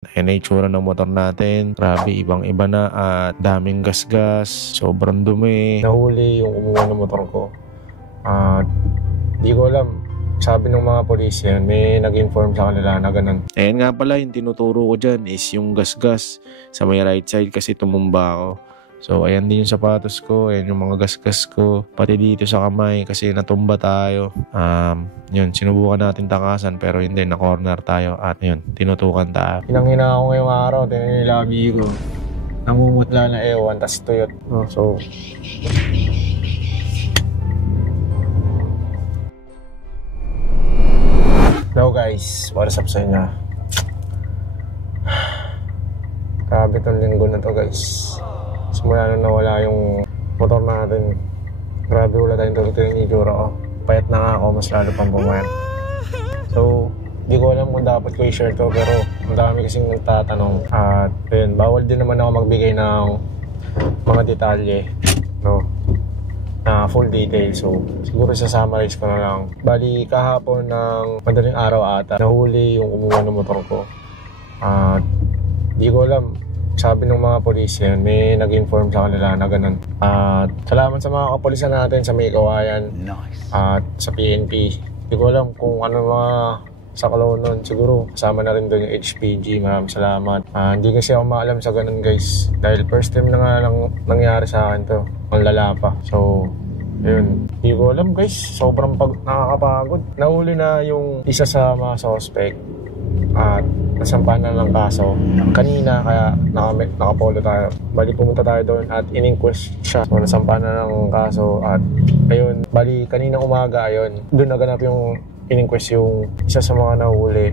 Ayan na itsura ng motor natin. Grabe, ibang-iba na at daming gasgas. Sobrang dumi. Nahuli yung kumuha ng motor ko. At di ko alam. Sabi ng mga polis yan, may nag-inform sa kanila na ganun. Ayan nga pala, yung tinuturo ko dyan is yung gasgas sa may right side kasi tumumba ako. So ayan din yung sapatos ko, ayan yung mga gasgas ko. Pati dito sa kamay kasi natumba tayo. Yun, sinubukan natin takasan pero hindi, na-corner tayo at yun, tinutukan tayo. Hinang-hina ako ngayong araw, tinan yung labi ko. Namumutla na ewan, tas tuyot. So hello guys, what's up sa inyo? Grabe itong linggo na to guys. Simula na nawala yung motor natin. Grabe, wala tayong tuloy yung itsura ko. Payat na nga ako, mas lalo pang pumayat. So, di ko alam kung dapat ko i-share to, pero ang dami kasing nagtatanong. At ayun, bawal din naman ako magbigay ng mga detalye, no? Na full detail. So siguro sasummarize ko na lang. Bali kahapon ng madaling araw ata nahuli yung kumuha ng motor ko. Di ko alam. Sabi ng mga polis yan, may nag-inform sa kanila na ganun. Salamat sa mga kapulisan natin sa May Kawayan. Nice. At sa PNP. Di ko alam kung ano mga sa Caloocan nun. Siguro kasama na rin doon yung HPG. Maraming salamat. Hindi kasi ako maalam sa ganun guys. Dahil first time na nga lang nangyari sa akin to. Ang lala pa. So yun, di ko alam guys. Sobrang nakakapagod. Nahuli na yung isa sa mga suspect at nasampahan na ng kaso kanina, kaya nakapolo tayo. Bali pumunta tayo doon at in-inquest siya. So nasampahan na ng kaso at ayun, bali kanina umaga ayun, doon naganap yung in-inquest yung isa sa mga nahuli.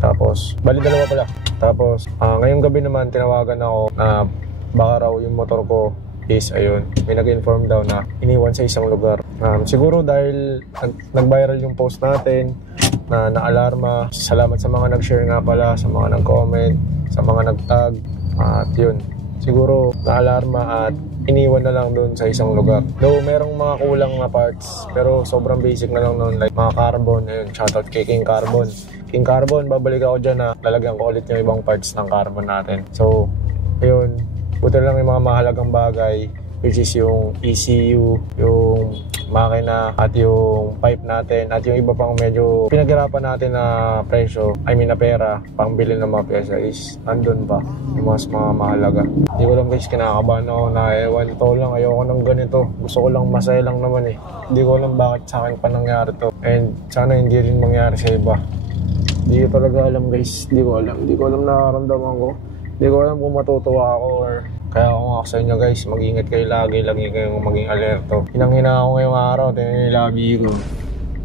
Tapos bali dalawa pala. Tapos ngayong gabi naman tinawagan ako na baka raw yung motor ko is ayun, may nag-inform daw na iniwan sa isang lugar. Siguro dahil nag-viral yung post natin na naalarma. Salamat sa mga nag-share nga pala, sa mga nag-comment, sa mga nag-tag. At yun, siguro naalarma at iniwan na lang doon sa isang lugar. Though merong mga kulang na parts, pero sobrang basic na lang noon, like mga carbon. Ayun, shoutout kay King Carbon. King Carbon, babalik ako dyan na lalagyan ko ulit yung ibang parts ng carbon natin. So ayun, buti lang yung mga mahalagang bagay, which is yung ECU, yung makina at yung pipe natin at yung iba pang medyo pinaghirapan natin na presyo, na pera pang-bili ng mga pyesa is andun pa yung mga mahalaga. Hindi ko lang guys, kinakabahan ako na ewan to lang, ayoko ng ganito, gusto ko lang masaya lang naman eh. Hindi ko alam bakit sa akin pa nangyari to and sana hindi rin mangyari sa iba. Hindi ko talaga alam guys, hindi ko alam nararamdaman ko. Hindi ko alam kung matutuwa ako or kaya ako nga sa inyo guys, mag-ingat kayo lagi kayong maging alerto. Hinang-hina ako ngayong araw, tinan yung labi ko.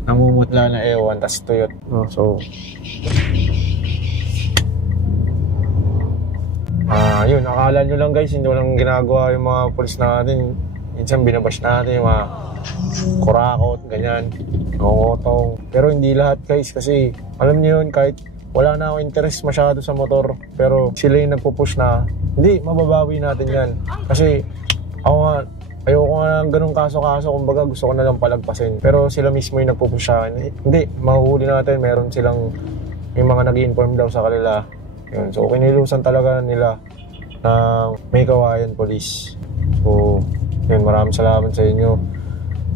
Namumutla na ewan, tas tuyot. So yun, akala nyo lang guys, hindi walang ginagawa yung mga pulis natin. Minsan binabash natin yung mga kurakot, ganyan, ngotong. Pero hindi lahat guys, kasi alam nyo yun, kahit wala na ako interest masyado sa motor, pero sila yung nagpupush na hindi, mababawi natin yan. Kasi ako nga, ayoko nga ng ganung kaso-kaso, kumbaga gusto ko na lang palagpasin. Pero sila mismo yung nagpupush sa akin. Hindi, mahuhuli natin, meron silang yung mga nag-i-inform daw sa kanila. Yun. So kinilusan talaga nila ng May Kawayan Police. So yun, maraming salamat sa inyo.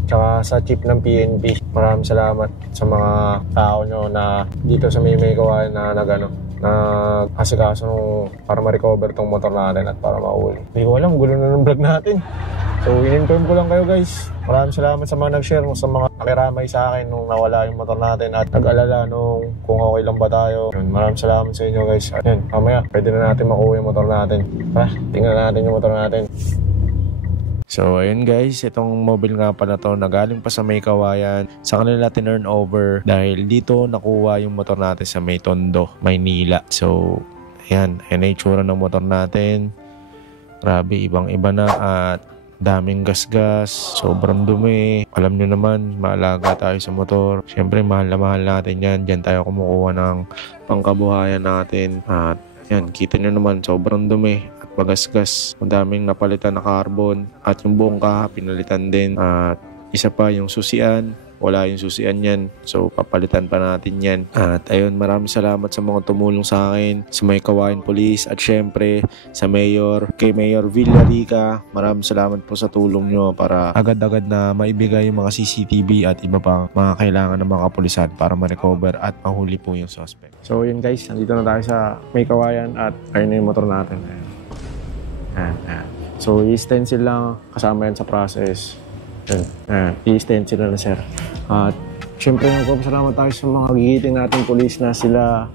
Tsaka sa chief ng PNP, maraming salamat sa mga tao nyo na dito sa May Kawayan na nag-asikaso para ma-recover tong motor natin at para mahuli. Hindi ko alam, gulo na ng vlog natin. So in-inform ko lang kayo guys. Maraming salamat sa mga nag-share, sa mga nakiramay sa akin nung nawala yung motor natin at nag-alala nung kung okay lang ba tayo. Yun, maraming salamat sa inyo guys. At yun, mamaya pwede na natin makuha yung motor natin. Tingnan natin yung motor natin. So ayun guys, itong mobile nga pala to na galing pa sa May Kawayan, sa kanila tinurn over dahil dito nakuha yung motor natin sa May Tondo, Maynila. So ayan na itsura ng motor natin. Grabe, ibang-iba na at daming gasgas, sobrang dumi. Alam nyo naman, maalaga tayo sa motor. Siyempre mahal na mahal natin yan. Diyan tayo kumukuha ng pangkabuhayan natin. At yan, kita nyo naman, sobrang dumi. Magasgas, ang daming napalitan na carbon at yung buong kaha pinalitan din at isa pa yung susian wala yung susian yan. So papalitan pa natin yan. At ayun, maraming salamat sa mga tumulong sa akin, sa may Kawayan Police, at syempre sa Mayor, kay Mayor Villarica. Maraming salamat po sa tulong nyo para agad-agad na maibigay yung mga CCTV at iba pang mga kailangan ng mga kapulisan para ma-recover at mahuli po yung suspect. So yun guys, nandito na tayo sa may Kawayan at ayun na yung motor natin. Ayan. So i-stencil lang, kasama yan sa process. I-stencil na sir. At syempre nagpapasalamat tayo sa mga gigiting nating police na sila.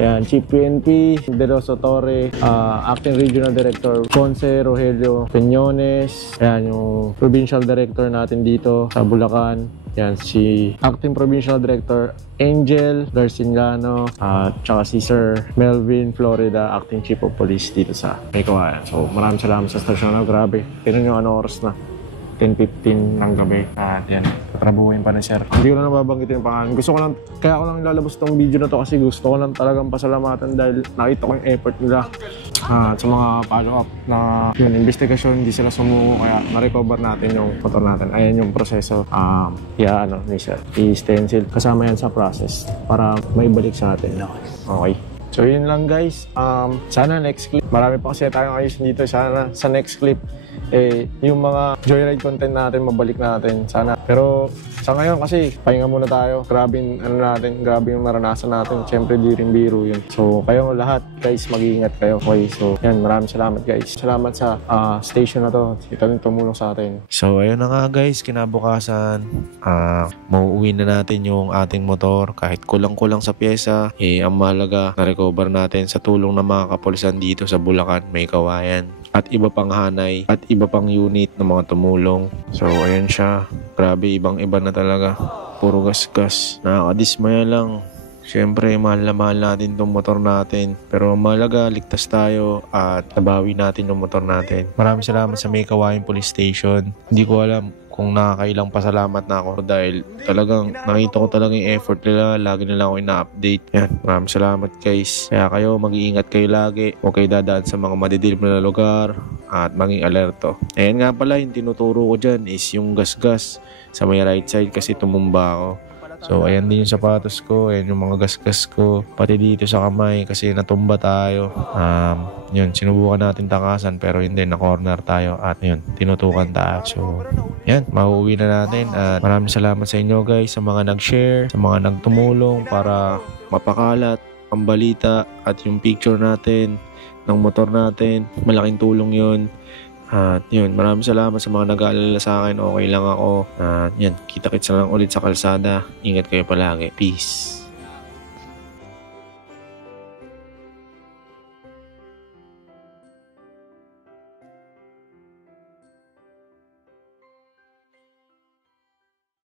Ayan, Chief PNP, De Rosso Torre, Acting Regional Director Ponce Rogelio Peñones, ayan yung Provincial Director natin dito sa Bulacan, ayan si Acting Provincial Director Angel Garciniano, at saka si Sir Melvin Florida, Acting Chief of Police dito sa May Kawayan. So maraming salamat sa stasyon. Grabe, tingnan nyo ano oras na, 10:15 ng gabi. At yan, tatrabuhin pa na sir. Hindi ko lang nababanggitin yung pangalan. Gusto ko lang, kaya ako lang lalabas itong video na to kasi gusto ko lang talagang pasalamatan dahil nakita ko yung effort nila at sa mga follow-up na yun, investigasyon, hindi sila sumuko, kaya na-recover natin yung motor natin. Ayan yung proseso. Ni sir, i-stencil. Kasama yan sa process para maibalik sa atin. Okay. So yun lang guys. Sana next clip, marami pa kasi tayong ayos dito. Sana sa next clip, yung mga joyride content natin, mabalik natin. Sana. Pero sa ngayon kasi, pahinga muna tayo. Grabe yung naranasan natin. Siyempre, di rin biro yun. So, kayo lahat, guys, mag-iingat kayo. Okay, so, yan, maraming salamat, guys. Salamat sa station na to. Ito rin tumulong sa atin. So, ayun na nga, guys. Kinabukasan, mauuwi na natin yung ating motor. Kahit kulang-kulang sa pyesa, ang mahalaga, na-recover natin sa tulong ng mga kapulisan dito sa Bulacan, May Kawayan. At iba pang hanay, at iba pang unit ng mga tumulong. So, ayan siya. Grabe, ibang-iba na talaga. Puro gas-gas. Nakakadismaya lang. Siyempre, mahal na mahal natin itong motor natin. Pero mahalaga, ligtas tayo at nabawi natin yung motor natin. Maraming salamat sa May Kawayan Police Station. Hindi ko alam kung nakakailang pasalamat na ako dahil talagang nakita ko talaga yung effort nila. Lagi nila ako ina-update. Yan, maraming salamat guys. Kaya kayo, mag-iingat kayo lagi. Huwag kayo dadaan sa mga madidilim na lugar at maging alerto. Ayan nga pala, yung tinuturo ko dyan is yung gas-gas sa may right side kasi tumumba ako. So, ayan din yung sapatos ko, ayan yung mga gasgas ko, pati dito sa kamay kasi natumba tayo. Yun, sinubukan natin takasan pero hindi, na-corner tayo at yun, tinutukan tayo. So, yan, mauuwi na natin at maraming salamat sa inyo guys, sa mga nag-share, sa mga nagtumulong para mapakalat ang balita at yung picture natin ng motor natin. Malaking tulong yun. At yun, maraming salamat sa mga nag-aalala sa akin. Okay lang ako. At yan, kita-kits na lang ulit sa kalsada. Ingat kayo palagi. Peace.